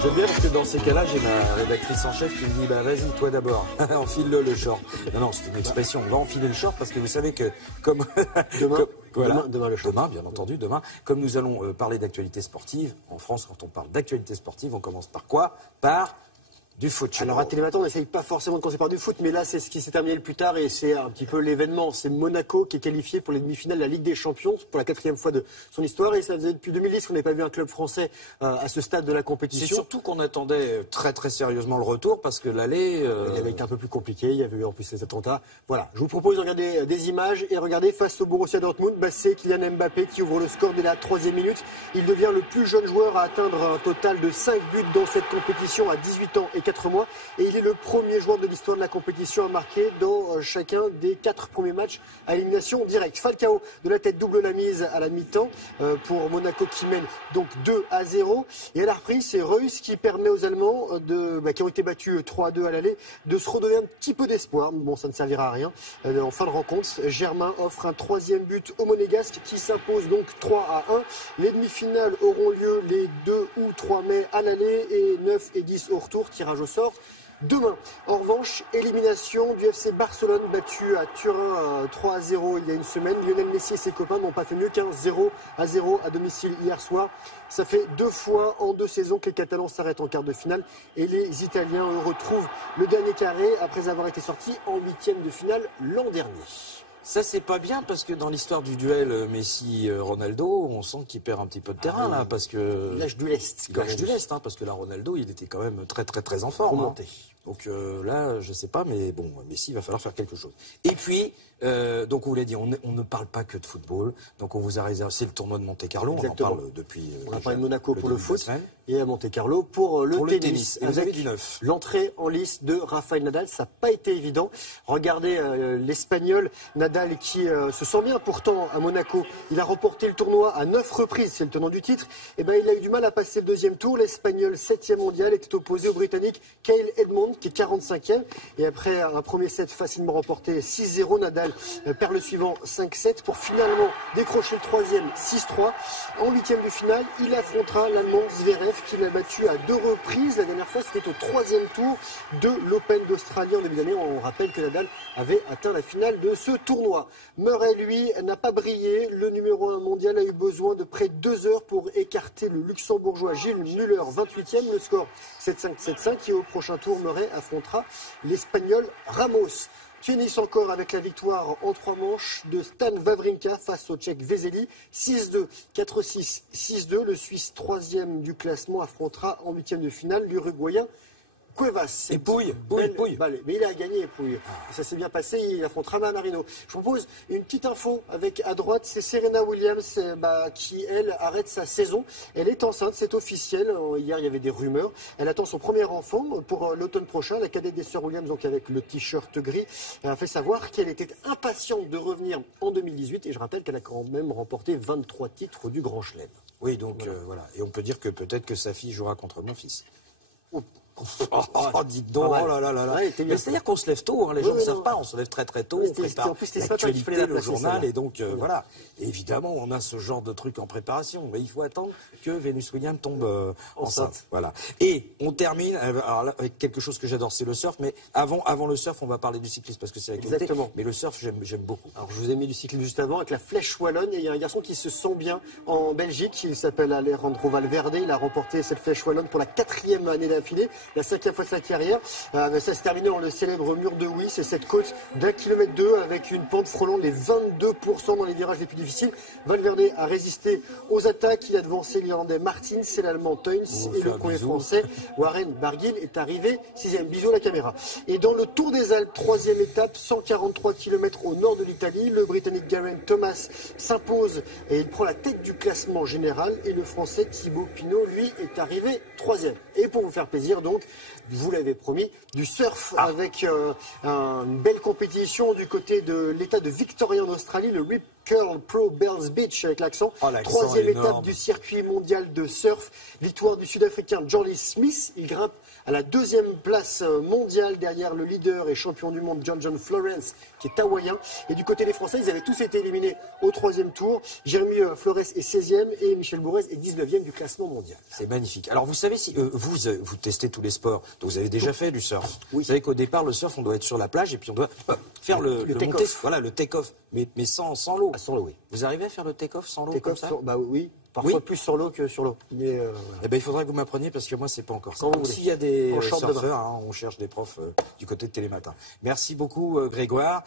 J'aime bien parce que dans ces cas-là, j'ai ma rédactrice en chef qui me dit bah vas-y toi d'abord, enfile-le le short. Non, c'est une expression, on va enfiler le short parce que vous savez que comme Demain, voilà, demain le short. Demain, bien entendu, demain, comme nous allons parler d'actualité sportive, en France quand on parle d'actualité sportive, on commence par quoi? Par du foot. Alors à Télématin, on n'essaye pas forcément de commencer par du foot, mais là c'est ce qui s'est terminé le plus tard et c'est un petit peu l'événement. C'est Monaco qui est qualifié pour les demi-finales de la Ligue des Champions pour la 4e fois de son histoire et ça faisait depuis 2010 qu'on n'avait pas vu un club français à ce stade de la compétition. C'est surtout qu'on attendait très très sérieusement le retour parce que l'aller... Il avait été un peu plus compliqué, il y avait eu en plus les attentats. Voilà, je vous propose de regarder des images et regarder face au Borussia Dortmund, c'est Kylian Mbappé qui ouvre le score dès la 3e minute. Il devient le plus jeune joueur à atteindre un total de 5 buts dans cette compétition à 18 ans et 4 mois. Et il est le premier joueur de l'histoire de la compétition à marquer dans chacun des 4 premiers matchs à élimination directe. Falcao de la tête double la mise à la mi-temps pour Monaco qui mène donc 2-0. Et à la reprise, c'est Reus qui permet aux Allemands qui ont été battus 3-2 à l'aller de se redonner un petit peu d'espoir. Bon, ça ne servira à rien. En fin de rencontre, Germain offre un 3e but au Monégasque qui s'impose donc 3-1. Les demi-finales auront lieu les 2 ou 3 mai à l'aller et 9 et 10 au retour. Tirage au sort demain. En revanche, élimination du FC Barcelone battu à Turin 3-0 il y a une semaine. Lionel Messi et ses copains n'ont pas fait mieux qu'un 0-0 à domicile hier soir. Ça fait 2 fois en 2 saisons que les Catalans s'arrêtent en quart de finale et les Italiens retrouvent le dernier carré après avoir été sortis en 8e de finale l'an dernier. Ça, c'est pas bien parce que dans l'histoire du duel Messi-Ronaldo, on sent qu'il perd un petit peu de terrain là parce que... L'âge du lest. L'âge du lest, parce que là, Ronaldo, il était quand même très très très en forme. Remonté. Donc là, je sais pas, mais bon, Messi, il va falloir faire quelque chose. Et puis, donc on vous l'a dit, on ne parle pas que de football. Donc on vous a réservé, c'est le tournoi de Monte-Carlo, on en parle depuis... on a parlé de Monaco pour le foot et à Monte-Carlo pour le tennis. Et vous avez du neuf. L'entrée en lice de Rafael Nadal, ça n'a pas été évident. Regardez l'Espagnol Nadal qui se sent bien pourtant à Monaco. Il a remporté le tournoi à 9 reprises, c'est le tenant du titre. Et ben, il a eu du mal à passer le 2e tour. L'Espagnol 7e mondial était opposé au Britannique Kyle Edmond qui est 45e. Et après un premier set facilement remporté 6-0, Nadal perd le suivant 5-7 pour finalement décrocher le 3e 6-3. En 8e de finale, il affrontera l'Allemand Zverev qui l'a battu à 2 reprises. La dernière fois, c'était au 3e tour de l'Open d'Australie en début d'année. On rappelle que Nadal avait atteint la finale de ce tournoi. Murray, lui, n'a pas brillé. Le numéro 1 mondial a eu besoin de près de 2 heures pour écarter le luxembourgeois Gilles Müller, 28e. Le score 7-5, 7-5. Et au prochain tour, Murray affrontera l'Espagnol Ramos. Tennis encore avec la victoire en 3 manches de Stan Wawrinka face au Tchèque Vesely. 6-2, 4-6, 6-2. Le Suisse 3e du classement affrontera en 8e de finale l'Uruguayen Cuevas. Et Pouille. Mais il a gagné, Pouille. Ça s'est bien passé, il affrontera Manarino. Je vous propose une petite info avec à droite, c'est Serena Williams qui, elle, arrête sa saison. Elle est enceinte, c'est officiel. Hier, il y avait des rumeurs. Elle attend son premier enfant pour l'automne prochain. La cadette des sœurs Williams, donc avec le t-shirt gris, a fait savoir qu'elle était impatiente de revenir en 2018. Et je rappelle qu'elle a quand même remporté 23 titres du Grand Chelem. Oui, donc voilà. Et on peut dire que peut-être que sa fille jouera contre mon fils. Dites donc, oh là là là là. Ouais, c'est-à-dire qu'on se lève tôt, les gens ne savent pas, on se lève très très tôt, on prépare l'actualité, le journal, et donc voilà. Et évidemment, on a ce genre de truc en préparation, mais il faut attendre que Venus Williams tombe enceinte. Voilà. Et on termine alors là, avec quelque chose que j'adore, c'est le surf, mais avant le surf, on va parler du cyclisme parce que c'est l'actualité. Exactement. Mais le surf, j'aime beaucoup. Alors je vous ai mis du cyclisme juste avant avec la Flèche Wallonne. Il y a un garçon qui se sent bien en Belgique, il s'appelle Alejandro Valverde. Il a remporté cette Flèche Wallonne pour la 4e année d'affilée. La 5e fois de sa carrière. Ça s'est terminé dans le célèbre mur de Huy. C'est cette côte d'1,2 km avec une pente frôlant les 22% dans les virages les plus difficiles. Valverde a résisté aux attaques. Il a devancé l'Irlandais Martins, c'est l'Allemand Teuns et le premier Français Warren Barguil est arrivé 6e. Bisous à la caméra. Et dans le Tour des Alpes, 3e étape, 143 km au nord de l'Italie, le Britannique Geraint Thomas s'impose et il prend la tête du classement général. Et le Français Thibaut Pinot, lui, est arrivé 3e. Et pour vous faire plaisir, donc, vous l'avez promis, du surf avec une belle compétition du côté de l'état de Victoria en Australie, le Rip Curl Pro Bells Beach avec l'accent. Oh, l'accent Troisième énorme. étape du circuit mondial de surf. Victoire du Sud-Africain Jordy Smith. Il grimpe à la deuxième place mondiale derrière le leader et champion du monde John Florence, qui est hawaïen. Et du côté des Français, ils avaient tous été éliminés au troisième tour. Jérémy Flores est 16e et Michel Bourrez est 19e du classement mondial. C'est magnifique. Alors vous savez, si vous testez tous les sports, donc vous avez déjà fait du surf. Oui. Vous savez qu'au départ, le surf, on doit être sur la plage et puis on doit faire le take-off. Voilà, le take-off, mais sans l'eau. Ah, sans l'eau, oui. Vous arrivez à faire le take-off sans l'eau Take-off, comme ça bah oui. Parfois Oui. plus sur l'eau que sur l'eau. Mais voilà. Eh ben, il faudra que vous m'appreniez parce que moi, c'est pas encore ça. Quand vous Donc, voulez. s'il y a des On chante surfeurs, demain. hein, on cherche des profs du côté de Télématin. Merci beaucoup, Grégoire.